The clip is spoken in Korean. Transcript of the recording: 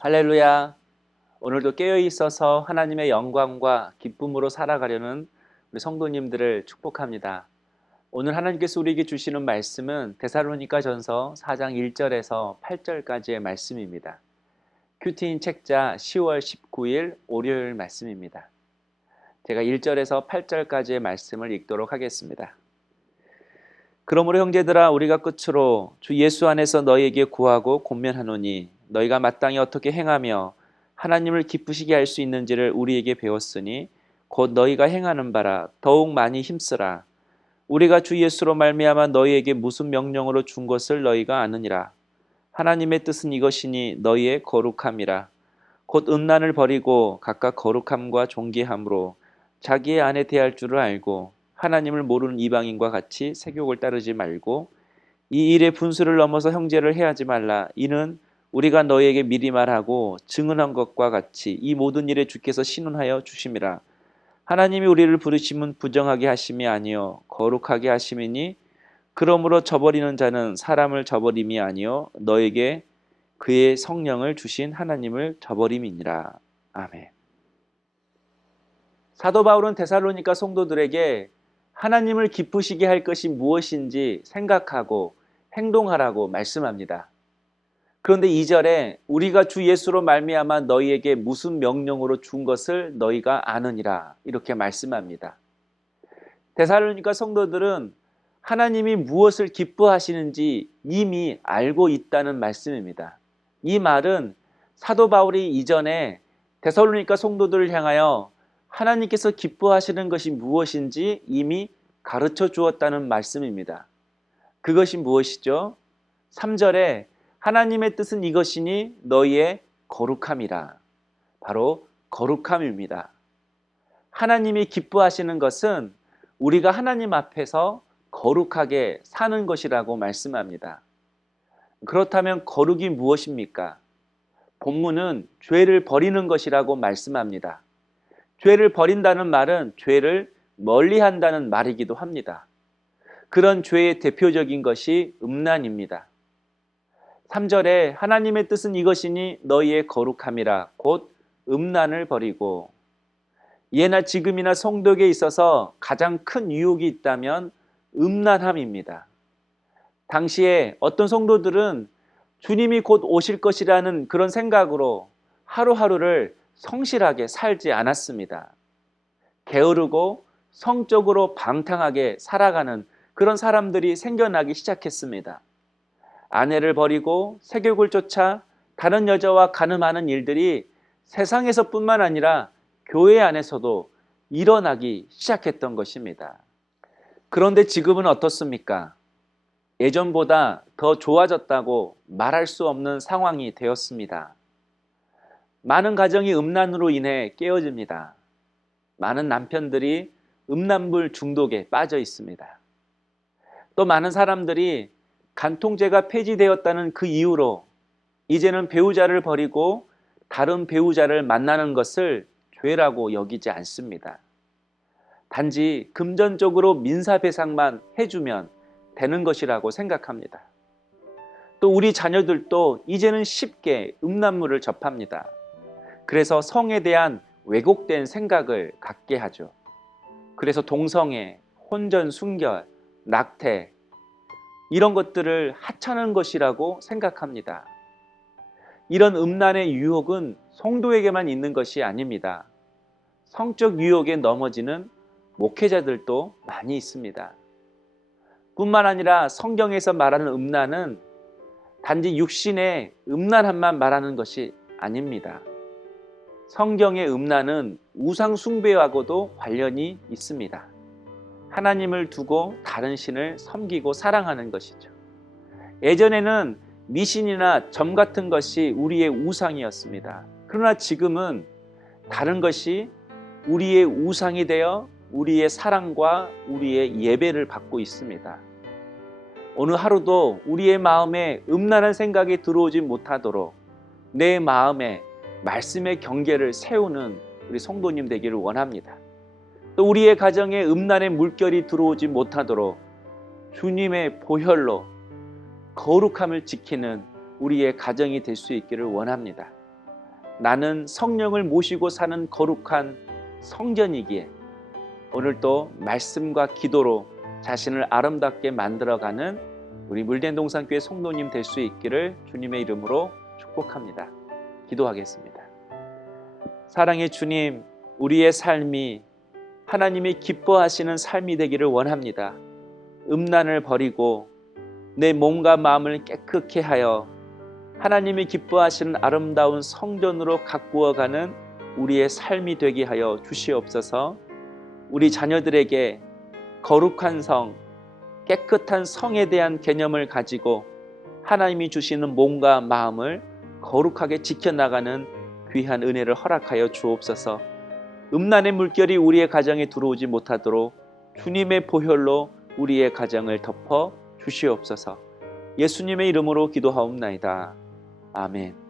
할렐루야. 오늘도 깨어 있어서 하나님의 영광과 기쁨으로 살아가려는 우리 성도님들을 축복합니다. 오늘 하나님께서 우리에게 주시는 말씀은 데살로니가전서 4장 1절에서 8절까지의 말씀입니다. 큐티인 책자 10월 19일 월요일 말씀입니다. 제가 1절에서 8절까지의 말씀을 읽도록 하겠습니다. 그러므로 형제들아, 우리가 끝으로 주 예수 안에서 너희에게 구하고 권면하노니 너희가 마땅히 어떻게 행하며 하나님을 기쁘시게 할 수 있는지를 우리에게 배웠으니 곧 너희가 행하는 바라 더욱 많이 힘쓰라. 우리가 주 예수로 말미암아 너희에게 무슨 명령으로 준 것을 너희가 아느니라. 하나님의 뜻은 이것이니 너희의 거룩함이라. 곧 음란을 버리고 각각 거룩함과 존귀함으로 자기의 아내 대할 줄을 알고 하나님을 모르는 이방인과 같이 세욕을 따르지 말고 이 일의 분수를 넘어서 형제를 해하지 말라. 이는 우리가 너희에게 미리 말하고 증언한 것과 같이 이 모든 일에 주께서 신원하여 주심이라. 하나님이 우리를 부르심은 부정하게 하심이 아니요 거룩하게 하심이니 그러므로 저버리는 자는 사람을 저버림이 아니요 너에게 그의 성령을 주신 하나님을 저버림이니라. 아멘. 사도 바울은 데살로니가 성도들에게 하나님을 기쁘시게 할 것이 무엇인지 생각하고 행동하라고 말씀합니다. 그런데 2절에 우리가 주 예수로 말미암아 너희에게 무슨 명령으로 준 것을 너희가 아느니라 이렇게 말씀합니다. 데살로니가 성도들은 하나님이 무엇을 기뻐하시는지 이미 알고 있다는 말씀입니다. 이 말은 사도 바울이 이전에 데살로니가 성도들을 향하여 하나님께서 기뻐하시는 것이 무엇인지 이미 가르쳐 주었다는 말씀입니다. 그것이 무엇이죠? 3절에 하나님의 뜻은 이것이니 너희의 거룩함이라. 바로 거룩함입니다. 하나님이 기뻐하시는 것은 우리가 하나님 앞에서 거룩하게 사는 것이라고 말씀합니다. 그렇다면 거룩이 무엇입니까? 본문은 죄를 버리는 것이라고 말씀합니다. 죄를 버린다는 말은 죄를 멀리한다는 말이기도 합니다. 그런 죄의 대표적인 것이 음란입니다. 3절에 하나님의 뜻은 이것이니 너희의 거룩함이라. 곧 음란을 버리고, 예나 지금이나 성도에게 있어서 가장 큰 유혹이 있다면 음란함입니다. 당시에 어떤 성도들은 주님이 곧 오실 것이라는 그런 생각으로 하루하루를 성실하게 살지 않았습니다. 게으르고 성적으로 방탕하게 살아가는 그런 사람들이 생겨나기 시작했습니다. 아내를 버리고 세욕을 쫓아 다른 여자와 간음하는 일들이 세상에서뿐만 아니라 교회 안에서도 일어나기 시작했던 것입니다. 그런데 지금은 어떻습니까? 예전보다 더 좋아졌다고 말할 수 없는 상황이 되었습니다. 많은 가정이 음란으로 인해 깨어집니다. 많은 남편들이 음란물 중독에 빠져 있습니다. 또 많은 사람들이 간통죄가 폐지되었다는 그 이유로 이제는 배우자를 버리고 다른 배우자를 만나는 것을 죄라고 여기지 않습니다. 단지 금전적으로 민사배상만 해주면 되는 것이라고 생각합니다. 또 우리 자녀들도 이제는 쉽게 음란물을 접합니다. 그래서 성에 대한 왜곡된 생각을 갖게 하죠. 그래서 동성애, 혼전 순결, 낙태 이런 것들을 하찮은 것이라고 생각합니다. 이런 음란의 유혹은 성도에게만 있는 것이 아닙니다. 성적 유혹에 넘어지는 목회자들도 많이 있습니다. 뿐만 아니라 성경에서 말하는 음란은 단지 육신의 음란함만 말하는 것이 아닙니다. 성경의 음란은 우상 숭배하고도 관련이 있습니다. 하나님을 두고 다른 신을 섬기고 사랑하는 것이죠. 예전에는 미신이나 점 같은 것이 우리의 우상이었습니다. 그러나 지금은 다른 것이 우리의 우상이 되어 우리의 사랑과 우리의 예배를 받고 있습니다. 어느 하루도 우리의 마음에 음란한 생각이 들어오지 못하도록 내 마음에 말씀의 경계를 세우는 우리 성도님 되기를 원합니다. 또 우리의 가정에 음란의 물결이 들어오지 못하도록 주님의 보혈로 거룩함을 지키는 우리의 가정이 될 수 있기를 원합니다. 나는 성령을 모시고 사는 거룩한 성전이기에 오늘도 말씀과 기도로 자신을 아름답게 만들어가는 우리 물된동산교회 성도님 될 수 있기를 주님의 이름으로 축복합니다. 기도하겠습니다. 사랑의 주님, 우리의 삶이 하나님이 기뻐하시는 삶이 되기를 원합니다. 음란을 버리고 내 몸과 마음을 깨끗게 하여 하나님이 기뻐하시는 아름다운 성전으로 가꾸어가는 우리의 삶이 되게 하여 주시옵소서. 우리 자녀들에게 거룩한 성, 깨끗한 성에 대한 개념을 가지고 하나님이 주시는 몸과 마음을 거룩하게 지켜나가는 귀한 은혜를 허락하여 주옵소서. 음란의 물결이 우리의 가정에 들어오지 못하도록 주님의 보혈로 우리의 가정을 덮어 주시옵소서. 예수님의 이름으로 기도하옵나이다. 아멘.